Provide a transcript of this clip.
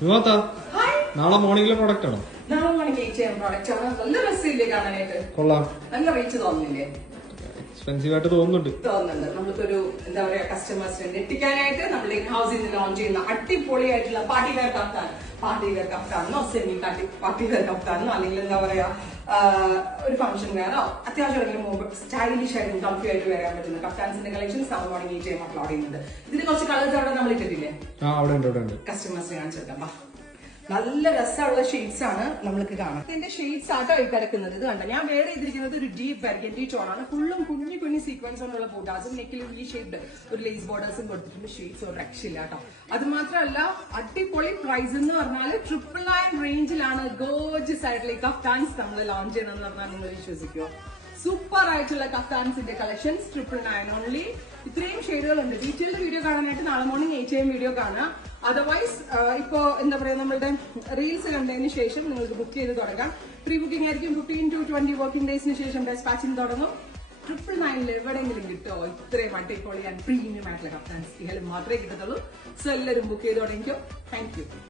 വിവാത്ത നാളെ മോർണിംഗിലെ പ്രോഡക്റ്റ് ആണോ? നാളെ മോർണിംഗ് പ്രോഡക്റ്റ് ആണ്. നല്ല രസമില്ലേ കാണാനായിട്ട്? കൊള്ളാം. നല്ല റേറ്റ് തോന്നുന്നില്ലേ? എക്സ്പെൻസീവ് ആയിട്ട് തോന്നുന്നുണ്ട്. നമ്മൾക്കൊരു എന്താ പറയാ കസ്റ്റമേഴ്സിനെ ഞെട്ടിക്കാനായിട്ട് നമ്മൾ ഹൗസിൽ നിന്ന് ലോഞ്ച് ചെയ്യുന്ന അടിപൊളിയായിട്ടുള്ള പാർട്ടി വെയർ കഫ്താണെന്നോ സെമി പാർട്ടി വെയർ കഫ്താണെന്നോ അല്ലെങ്കിൽ എന്താ പറയാ ഒരു ഫംഗ്ഷൻ വെയറോ അത്യാവശ്യം സ്റ്റൈലിഷ് ആയിട്ടും കംഫി ആയിട്ട് വരാൻ പറ്റുന്ന കഫ്താൻസിന്റെ കളക്ഷൻസ് നമ്മൾ മോർണിംഗ് അപ്ലോഡ് ചെയ്യുന്നുണ്ട്. ഇതിന് കുറച്ച് കളേഴ്സ് അവിടെ നമ്മൾ ഇട്ടിട്ടില്ലേ? കസ്റ്റമേഴ്സിനെ കാണിച്ചെടുക്കാം. നല്ല രസമുള്ള ഷെയ്ഡ്സ് ആണ് നമ്മൾക്ക് കാണാം. ഇതിന്റെ ഷെയ്ഡ്സ് ആട്ടോ ഈ കിടക്കുന്നത്. ഇത് കണ്ട ഞാൻ വേറെ ചെയ്തിരിക്കുന്നത് ഒരു ഡീപ് ബർഗൻഡി ടോൺ ആണ്. ഫുള്ളും കുഞ്ഞു സീക്വൻസ് കൊണ്ടുള്ള ബൂട്ടാസും നെക്കിലും ഈ ഷേപ്ഡ് ഒരു ലേസ് ബോർഡേഴ്സും കൊടുത്തിട്ടുണ്ട്. ഷെയ്ഡ്സ് ഒരു രക്ഷയില്ല കേട്ടോ. അത് മാത്രമല്ല അടിപൊളി പ്രൈസ് എന്ന് പറഞ്ഞാൽ 999 റേഞ്ചിലാണ് ഗോർജിയസ് ആയിട്ടുള്ള ഈ കഫ്താൻസ് നമ്മൾ ലോഞ്ച് ചെയ്യണമെന്ന് പറഞ്ഞാൽ നിങ്ങൾ വിശ്വസിക്കുമോ? സൂപ്പർ ആയിട്ടുള്ള കഫ്താൻസിന്റെ കളക്ഷൻസ് 999 ഓൺലി. ഇത്രയും ഷെയ്ഡുകളുണ്ട്. ഡീറ്റെയിൽഡ് വീഡിയോ കാണാനായിട്ട് നാളെ മോർണിംഗ് 8 AM വീഡിയോ കാണാം. അതർവൈസ് ഇപ്പോ എന്താ പറയാ നമ്മളുടെ റീൽസ് കണ്ടതിന് ശേഷം നിങ്ങൾക്ക് ബുക്ക് ചെയ്ത് തുടങ്ങാം. പ്രീ ബുക്കിംഗ് ആയിരിക്കും. 15 to 20 വർക്കിംഗ് ഡേയ്സിന് ശേഷം ഡെസ്പാച്ചിങ് തുടങ്ങും. 999 എവിടെയെങ്കിലും കിട്ടുമോ? ഇത്രയും അടിപൊളി ആൻഡ് പ്രീമിയം ആയിട്ടുള്ള കഫ്താൻസ് മാത്രമേ കിട്ടത്തുള്ളൂ. സോ എല്ലാവരും ബുക്ക് ചെയ്ത് തുടങ്ങിക്കോ. Thank you.